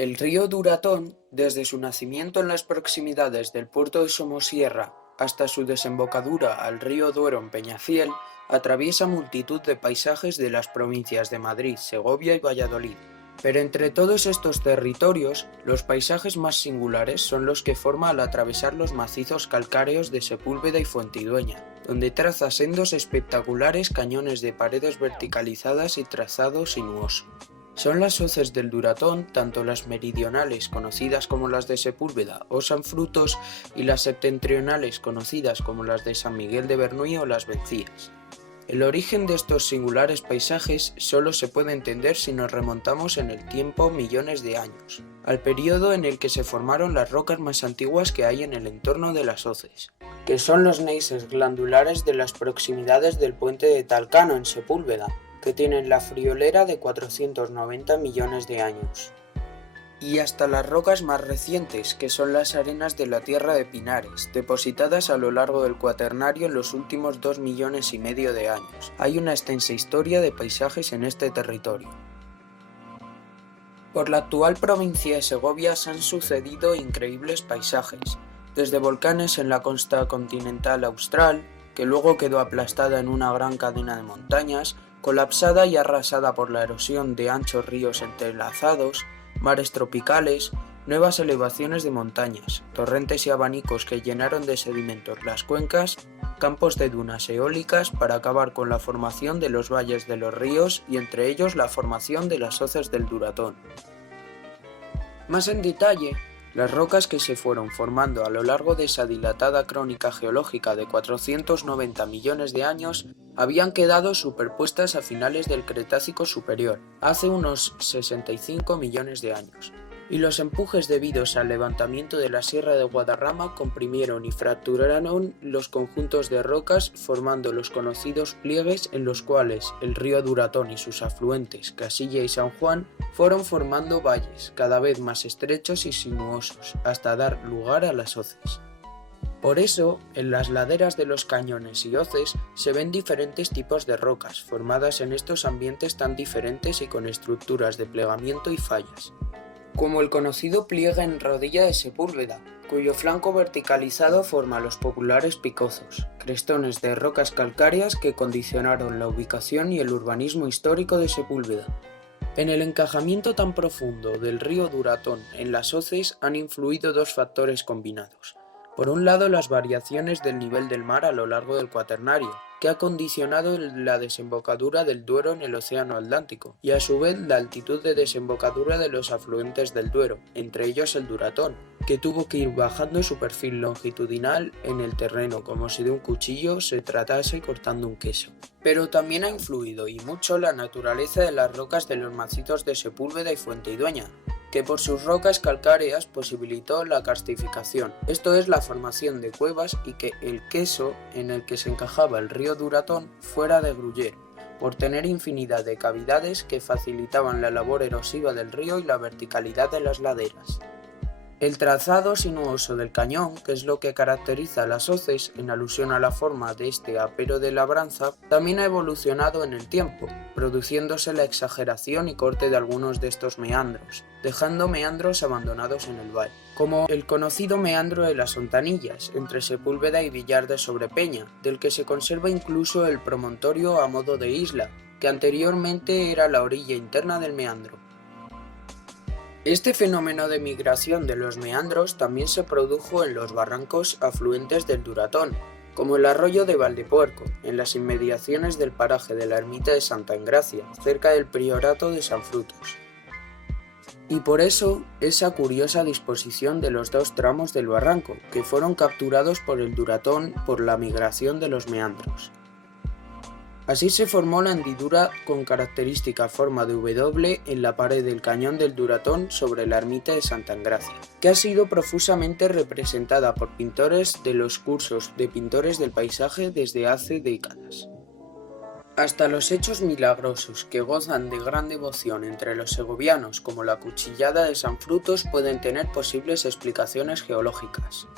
El río Duratón, desde su nacimiento en las proximidades del puerto de Somosierra hasta su desembocadura al río Duero en Peñafiel, atraviesa multitud de paisajes de las provincias de Madrid, Segovia y Valladolid. Pero entre todos estos territorios, los paisajes más singulares son los que forma al atravesar los macizos calcáreos de Sepúlveda y Fuentidueña, donde traza sendos espectaculares cañones de paredes verticalizadas y trazado sinuoso. Son las hoces del Duratón, tanto las meridionales conocidas como las de Sepúlveda o San Frutos y las septentrionales conocidas como las de San Miguel de Bernuy o las Vencías. El origen de estos singulares paisajes solo se puede entender si nos remontamos en el tiempo millones de años, al periodo en el que se formaron las rocas más antiguas que hay en el entorno de las hoces, que son los gneisses glandulares de las proximidades del puente de Talcano en Sepúlveda, que tienen la friolera de 490 millones de años. Y hasta las rocas más recientes, que son las arenas de la Tierra de Pinares, depositadas a lo largo del Cuaternario en los últimos 2,5 millones de años. Hay una extensa historia de paisajes en este territorio. Por la actual provincia de Segovia se han sucedido increíbles paisajes, desde volcanes en la costa continental austral, que luego quedó aplastada en una gran cadena de montañas, colapsada y arrasada por la erosión de anchos ríos entrelazados, mares tropicales, nuevas elevaciones de montañas, torrentes y abanicos que llenaron de sedimentos las cuencas, campos de dunas eólicas para acabar con la formación de los valles de los ríos y entre ellos la formación de las hoces del Duratón. Más en detalle, las rocas que se fueron formando a lo largo de esa dilatada crónica geológica de 490 millones de años habían quedado superpuestas a finales del Cretácico Superior, hace unos 65 millones de años, y los empujes debidos al levantamiento de la Sierra de Guadarrama comprimieron y fracturaron los conjuntos de rocas formando los conocidos pliegues en los cuales el río Duratón y sus afluentes Casilla y San Juan fueron formando valles cada vez más estrechos y sinuosos hasta dar lugar a las hoces. Por eso, en las laderas de los cañones y hoces se ven diferentes tipos de rocas formadas en estos ambientes tan diferentes y con estructuras de plegamiento y fallas, como el conocido pliegue en rodilla de Sepúlveda, cuyo flanco verticalizado forma los populares picozos, crestones de rocas calcáreas que condicionaron la ubicación y el urbanismo histórico de Sepúlveda. En el encajamiento tan profundo del río Duratón en las hoces han influido dos factores combinados. Por un lado, las variaciones del nivel del mar a lo largo del Cuaternario, que ha condicionado la desembocadura del Duero en el Océano Atlántico, y a su vez la altitud de desembocadura de los afluentes del Duero, entre ellos el Duratón, que tuvo que ir bajando su perfil longitudinal en el terreno como si de un cuchillo se tratase cortando un queso. Pero también ha influido y mucho la naturaleza de las rocas de los macizos de Sepúlveda y Fuentidueña, que por sus rocas calcáreas posibilitó la karstificación, esto es la formación de cuevas y que el queso en el que se encajaba el río Duratón fuera de gruyere, por tener infinidad de cavidades que facilitaban la labor erosiva del río y la verticalidad de las laderas. El trazado sinuoso del cañón, que es lo que caracteriza a las hoces en alusión a la forma de este apero de labranza, también ha evolucionado en el tiempo, produciéndose la exageración y corte de algunos de estos meandros, dejando meandros abandonados en el valle, como el conocido meandro de las Hontanillas, entre Sepúlveda y Villar de Sobrepeña, del que se conserva incluso el promontorio a modo de isla, que anteriormente era la orilla interna del meandro. Este fenómeno de migración de los meandros también se produjo en los barrancos afluentes del Duratón, como el arroyo de Valdepuerco, en las inmediaciones del paraje de la ermita de Santa Engracia, cerca del priorato de San Frutos. Y por eso, esa curiosa disposición de los dos tramos del barranco, que fueron capturados por el Duratón por la migración de los meandros. Así se formó la hendidura con característica forma de W en la pared del cañón del Duratón sobre la ermita de Santa Engracia, que ha sido profusamente representada por pintores de los cursos de pintores del paisaje desde hace décadas. Hasta los hechos milagrosos que gozan de gran devoción entre los segovianos como la cuchillada de San Frutos pueden tener posibles explicaciones geológicas.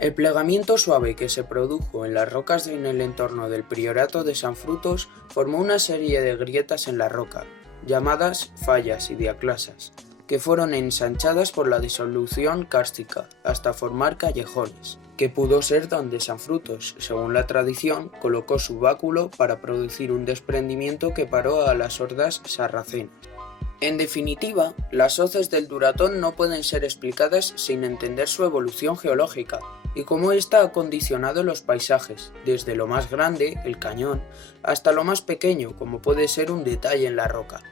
El plegamiento suave que se produjo en las rocas en el entorno del priorato de San Frutos formó una serie de grietas en la roca, llamadas fallas y diaclasas, que fueron ensanchadas por la disolución kárstica hasta formar callejones, que pudo ser donde San Frutos, según la tradición, colocó su báculo para producir un desprendimiento que paró a las hordas sarracenas. En definitiva, las hoces del Duratón no pueden ser explicadas sin entender su evolución geológica y cómo ésta ha condicionado los paisajes, desde lo más grande, el cañón, hasta lo más pequeño, como puede ser un detalle en la roca.